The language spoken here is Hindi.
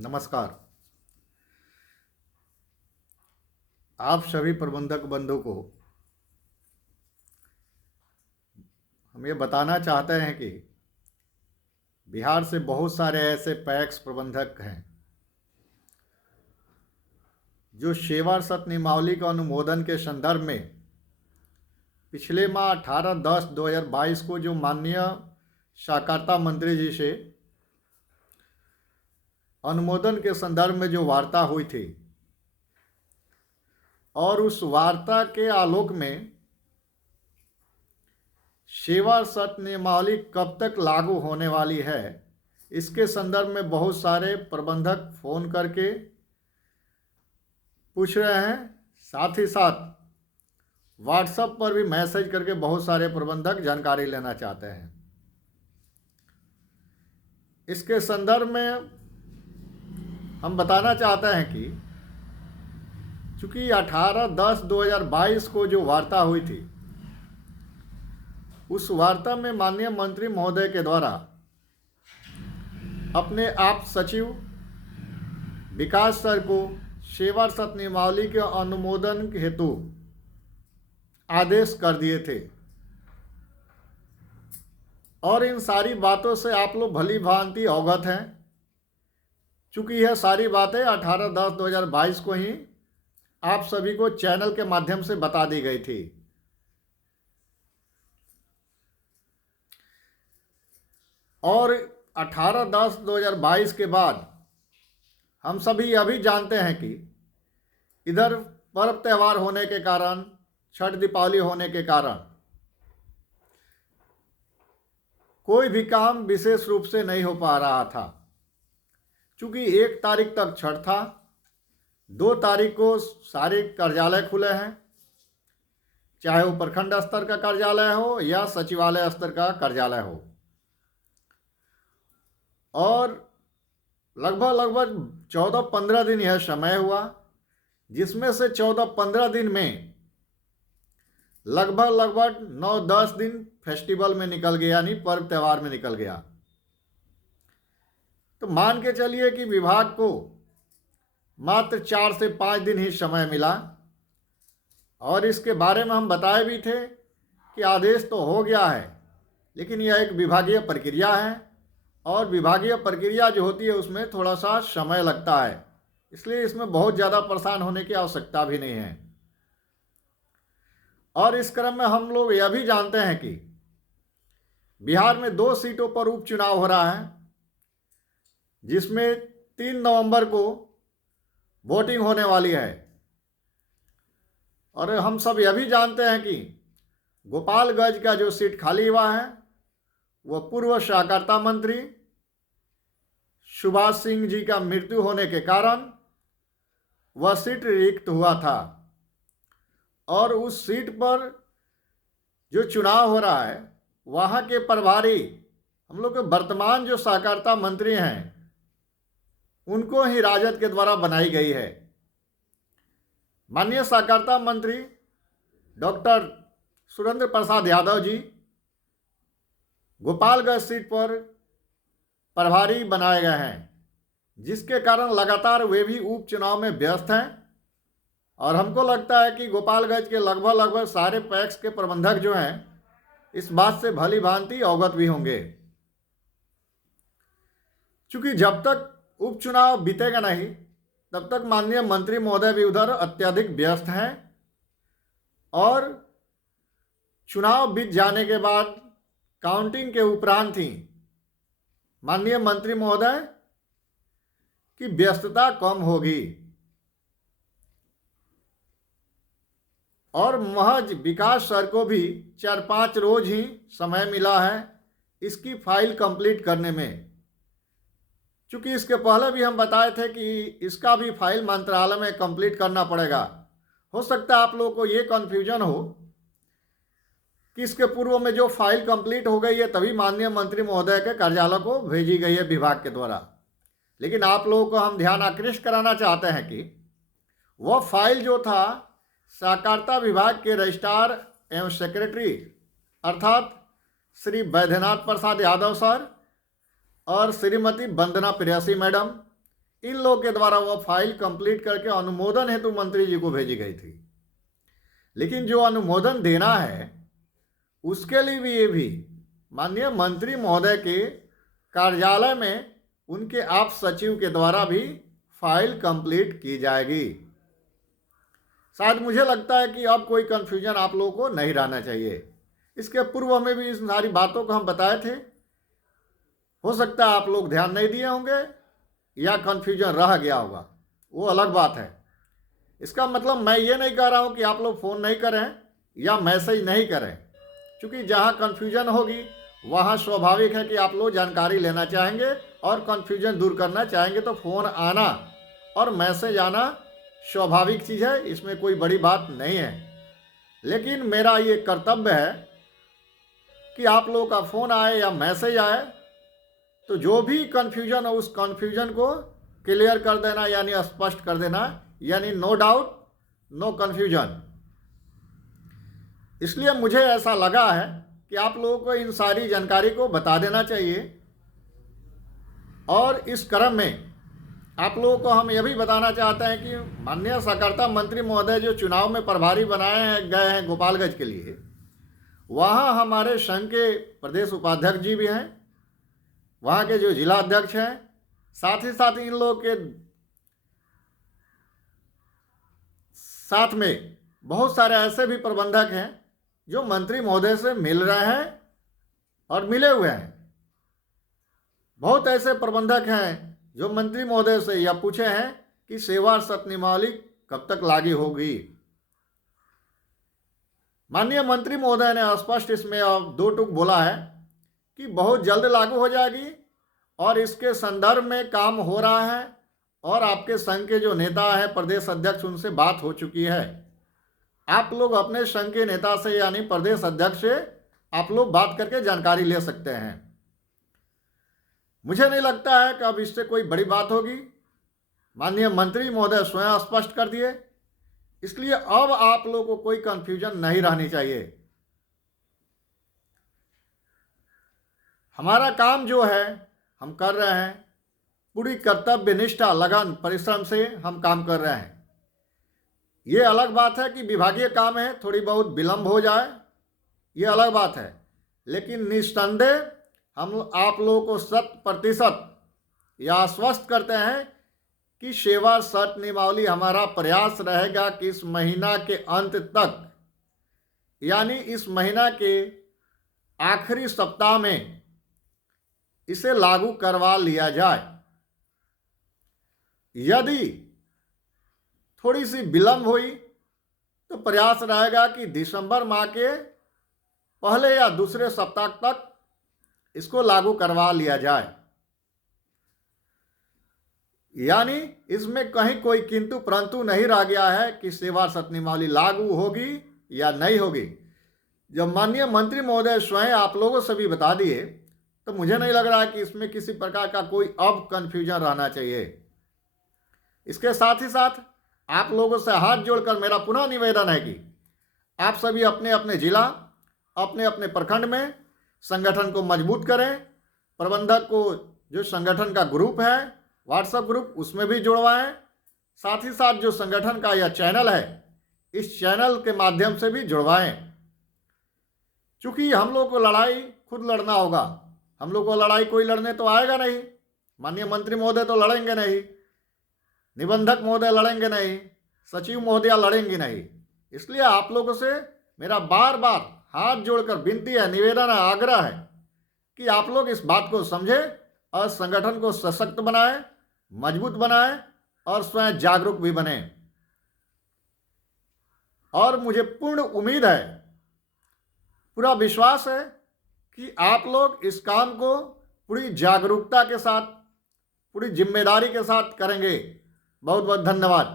नमस्कार। आप सभी प्रबंधक बंधु को हम ये बताना चाहते हैं कि बिहार से बहुत सारे ऐसे पैक्स प्रबंधक हैं जो सेवा शर्त नियमावली का अनुमोदन के संदर्भ में पिछले माह 18/10/2022 को जो माननीय सहकारिता मंत्री जी से अनुमोदन के संदर्भ में जो वार्ता हुई थी और उस वार्ता के आलोक में सेवा शर्त नियमावली कब तक लागू होने वाली है, इसके संदर्भ में बहुत सारे प्रबंधक फ़ोन करके पूछ रहे हैं। साथ ही साथ व्हाट्सएप पर भी मैसेज करके बहुत सारे प्रबंधक जानकारी लेना चाहते हैं। इसके संदर्भ में हम बताना चाहते हैं कि चूँकि 18/10/2022 को जो वार्ता हुई थी, उस वार्ता में माननीय मंत्री महोदय के द्वारा अपने आप सचिव विकास सर को सेवा शर्त नियमावली के अनुमोदन हेतु आदेश कर दिए थे। और इन सारी बातों से आप लोग भली भांति अवगत हैं, चूँकि यह सारी बातें 18/10/2022 को ही आप सभी को चैनल के माध्यम से बता दी गई थी। और 18/10/2022 के बाद हम सभी अभी जानते हैं कि इधर पर्व त्यौहार होने के कारण, छठ दीपावली होने के कारण कोई भी काम विशेष रूप से नहीं हो पा रहा था। चूँकि 1 तारीख तक छठ था, 2 तारीख को सारे कार्यालय खुले हैं, चाहे वो प्रखंड स्तर का कार्यालय हो या सचिवालय स्तर का कार्यालय हो। और लगभग 14-15 दिन यह समय हुआ, जिसमें से 14-15 दिन में लगभग 9-10 दिन फेस्टिवल में निकल गया, यानी पर्व त्यौहार में निकल गया। तो मान के चलिए कि विभाग को मात्र 4 से 5 दिन ही समय मिला। और इसके बारे में हम बताए भी थे कि आदेश तो हो गया है, लेकिन यह एक विभागीय प्रक्रिया है और विभागीय प्रक्रिया जो होती है उसमें थोड़ा सा समय लगता है, इसलिए इसमें बहुत ज़्यादा परेशान होने की आवश्यकता भी नहीं है। और इस क्रम में हम लोग यह भी जानते हैं कि बिहार में 2 सीटों पर उपचुनाव हो रहा है, जिसमें 3 नवंबर को वोटिंग होने वाली है। और हम सब यह भी जानते हैं कि गोपालगंज का जो सीट खाली हुआ है वह पूर्व सहकारिता मंत्री सुभाष सिंह जी का मृत्यु होने के कारण वह सीट रिक्त हुआ था। और उस सीट पर जो चुनाव हो रहा है, वहाँ के प्रभारी हम लोग के वर्तमान जो सहकारिता मंत्री हैं उनको ही राजद के द्वारा बनाई गई है। माननीय सहकारिता मंत्री डॉक्टर सुरेंद्र प्रसाद यादव जी गोपालगंज सीट पर प्रभारी बनाए गए हैं, जिसके कारण लगातार वे भी उपचुनाव में व्यस्त हैं। और हमको लगता है कि गोपालगंज के लगभग सारे पैक्स के प्रबंधक जो हैं इस बात से भली भांति अवगत भी होंगे, क्योंकि जब तक उपचुनाव बीतेगा नहीं तब तक माननीय मंत्री महोदय भी उधर अत्यधिक व्यस्त हैं। और चुनाव बीत जाने के बाद काउंटिंग के उपरांत ही माननीय मंत्री महोदय की व्यस्तता कम होगी। और महज विकास सर को भी 4-5 रोज ही समय मिला है इसकी फाइल कंप्लीट करने में, क्योंकि इसके पहले भी हम बताए थे कि इसका भी फाइल मंत्रालय में कंप्लीट करना पड़ेगा। हो सकता है आप लोगों को ये कन्फ्यूजन हो कि इसके पूर्व में जो फाइल कंप्लीट हो गई है तभी माननीय मंत्री महोदय के कार्यालय को भेजी गई है विभाग के द्वारा। लेकिन आप लोगों को हम ध्यान आकृष्ट कराना चाहते हैं कि वह फाइल जो था सहकारिता विभाग के रजिस्ट्रार एवं सेक्रेटरी अर्थात श्री बैद्यनाथ प्रसाद यादव सर और श्रीमती वंदना प्रेयसी मैडम, इन लोग के द्वारा वह फाइल कंप्लीट करके अनुमोदन हेतु मंत्री जी को भेजी गई थी। लेकिन जो अनुमोदन देना है उसके लिए भी ये भी माननीय मंत्री महोदय के कार्यालय में उनके आप सचिव के द्वारा भी फाइल कंप्लीट की जाएगी। शायद मुझे लगता है कि अब कोई कन्फ्यूजन आप लोगों को नहीं रहना चाहिए। इसके पूर्व में भी इस सारी बातों को हम बताए थे, हो सकता है आप लोग ध्यान नहीं दिए होंगे या कन्फ्यूजन रह गया होगा, वो अलग बात है। इसका मतलब मैं ये नहीं कह रहा हूँ कि आप लोग फ़ोन नहीं करें या मैसेज नहीं करें, क्योंकि जहाँ कन्फ्यूजन होगी वहाँ स्वाभाविक है कि आप लोग जानकारी लेना चाहेंगे और कन्फ्यूजन दूर करना चाहेंगे, तो फ़ोन आना और मैसेज आना स्वाभाविक चीज़ है, इसमें कोई बड़ी बात नहीं है। लेकिन मेरा ये कर्तव्य है कि आप लोगों का फ़ोन आए या मैसेज आए तो जो भी कन्फ्यूजन हो उस कन्फ्यूजन को क्लियर कर देना, यानी स्पष्ट कर देना, यानी नो डाउट नो कन्फ्यूजन। इसलिए मुझे ऐसा लगा है कि आप लोगों को इन सारी जानकारी को बता देना चाहिए। और इस क्रम में आप लोगों को हम यह भी बताना चाहते हैं कि माननीय सहकारिता मंत्री महोदय जो चुनाव में प्रभारी बनाए गए हैं गोपालगंज के लिए, वहाँ हमारे संघ के प्रदेश उपाध्यक्ष जी भी हैं, वहाँ के जो जिला अध्यक्ष हैं, साथ ही साथ इन लोगों के साथ में बहुत सारे ऐसे भी प्रबंधक हैं जो मंत्री महोदय से मिल रहे हैं और मिले हुए हैं। बहुत ऐसे प्रबंधक हैं जो मंत्री महोदय से यह पूछे हैं कि सेवा शर्त नियमावली कब तक लागू होगी। माननीय मंत्री महोदय ने स्पष्ट इसमें अब दो टूक बोला है कि बहुत जल्द लागू हो जाएगी और इसके संदर्भ में काम हो रहा है और आपके संघ के जो नेता है प्रदेश अध्यक्ष, उनसे बात हो चुकी है। आप लोग अपने संघ के नेता से यानी प्रदेश अध्यक्ष से आप लोग बात करके जानकारी ले सकते हैं। मुझे नहीं लगता है कि अब इससे कोई बड़ी बात होगी। माननीय मंत्री महोदय स्वयं स्पष्ट कर दिए, इसलिए अब आप लोगों को कोई कंफ्यूजन नहीं रहनी चाहिए। हमारा काम जो है हम कर रहे हैं, पूरी कर्तव्य निष्ठा लगन परिश्रम से हम काम कर रहे हैं। ये अलग बात है कि विभागीय काम है, थोड़ी बहुत विलंब हो जाए, ये अलग बात है, लेकिन निस्संदेह हम आप लोगों को 100% या आश्वस्त करते हैं कि सेवा शर्त नियमावली हमारा प्रयास रहेगा कि इस महीना के अंत तक, यानी इस महीना के आखिरी सप्ताह में इसे लागू करवा लिया जाए। यदि थोड़ी सी विलंब हुई तो प्रयास रहेगा कि दिसंबर माह के पहले या दूसरे सप्ताह तक इसको लागू करवा लिया जाए। यानी इसमें कहीं कोई किंतु परंतु नहीं रह गया है कि सेवा शर्त नियमावली लागू होगी या नहीं होगी। जब माननीय मंत्री महोदय स्वयं आप लोगों से भी बता दिए तो मुझे नहीं लग रहा है कि इसमें किसी प्रकार का कोई अब कन्फ्यूजन रहना चाहिए। इसके साथ ही साथ आप लोगों से हाथ जोड़कर मेरा पुनः निवेदन है कि आप सभी अपने अपने जिला, अपने अपने प्रखंड में संगठन को मजबूत करें। प्रबंधक को जो संगठन का ग्रुप है, व्हाट्सएप ग्रुप, उसमें भी जुड़वाएं। साथ ही साथ जो संगठन का यह चैनल है, इस चैनल के माध्यम से भी जुड़वाएं। चूँकि हम लोग को लड़ाई खुद लड़ना होगा, हम लोग को लड़ाई कोई लड़ने तो आएगा नहीं। माननीय मंत्री महोदय तो लड़ेंगे नहीं, निबंधक महोदय लड़ेंगे नहीं, सचिव महोदया लड़ेंगे नहीं। इसलिए आप लोगों से मेरा बार बार हाथ जोड़कर विनती है, निवेदन है, आग्रह है कि आप लोग इस बात को समझें और संगठन को सशक्त बनाएं, मजबूत बनाएं और स्वयं जागरूक भी बने। और मुझे पूर्ण उम्मीद है, पूरा विश्वास है कि आप लोग इस काम को पूरी जागरूकता के साथ, पूरी जिम्मेदारी के साथ करेंगे। बहुत बहुत धन्यवाद।